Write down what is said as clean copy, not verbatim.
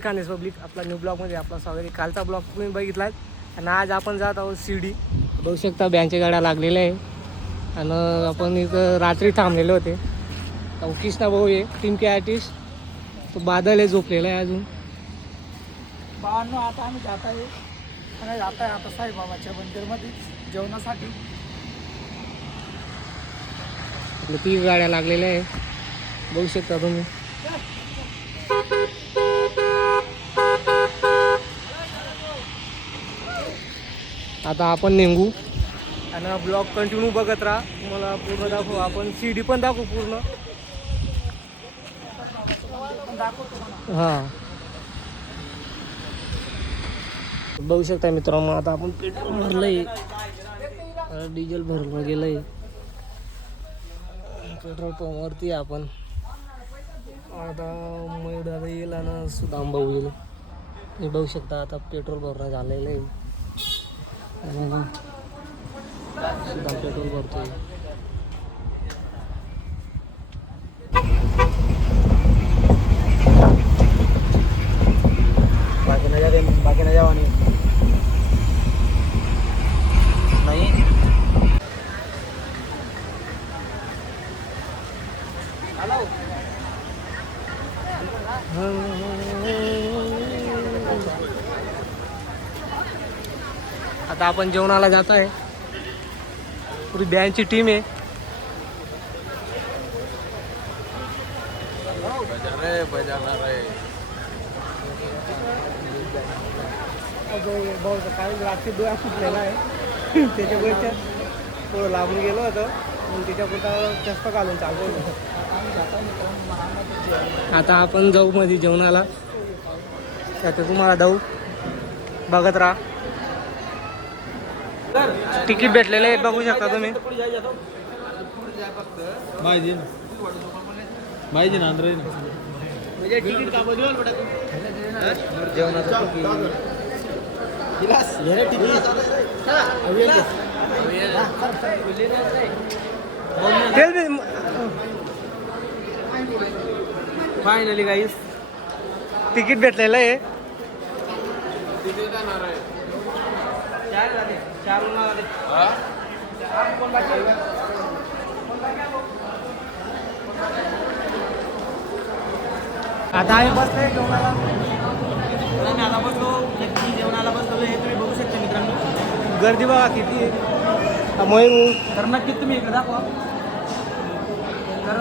कानेस public आपला new ब्लॉगमध्ये आपला स्वागत आहे. कालचा ब्लॉग तुम्ही बघितला आणि आज आपण जात आहोत शिर्डी. बघू शकता बँकच्या गाड्या लागलेल्या आहे आणि आपण इथं रात्री थांबलेले होते. कृष्णा भाऊ आहे टीम के आर्टिस्ट, तो बादल आहे झोपलेला आहे अजून. बाळांनो आता आम्ही जात आहे आता साईबाबाच्या मंदिरमध्ये जेवणासाठी. आपल्या 3 गाड्या लागलेल्या आहे बघू शकता तुम्ही. आता आपण निघू आणि ब्लॉग कंटिन्यू बघत राहा. तुम्हाला पूर्ण दाखवू, आपण शिर्डी पण दाखवू पूर्ण. हां बघू शकता मित्रांनो. आता आपण पेट्रोल भरलंय, डिझेल भरलं गेलंय. पेट्रोल पंपवरती आपण आता मयूरदादा येईल आणि सुदाम भाऊ येईल. हे बघू शकता आता पेट्रोल भरणं झालेलं आहे. सुदाम पेट्रोल भरतोय. बाकी ना जावा नाही. आता आपण जेवणाला जात आहे. पुरी बँडची टीम आहे. काय रात्री डोळा सुटलेला आहे त्याच्यामुळे थोडं लांबून गेलो होतं पण त्याच्यापुरता जास्त घालून चालतो. आता आपण जाऊ मध्ये जेवणाला. आता तुम्हाला जाऊ बघत राहा. तिकीट भेटलेलं आहे बघू शकता तुम्ही. म्हणजे तिकीट का बदल जेवणाचं फायनली गाईस तिकीट भेटलेलं आहे. आता आम्ही बसलोय जेवणाला. आता बसलो जेवणाला बसलो हे तुम्ही बघू शकता मित्रांनो. गर्दी बघा किती आहे. मयूर तर नक्कीच तुम्ही इकडे दाखवा. तर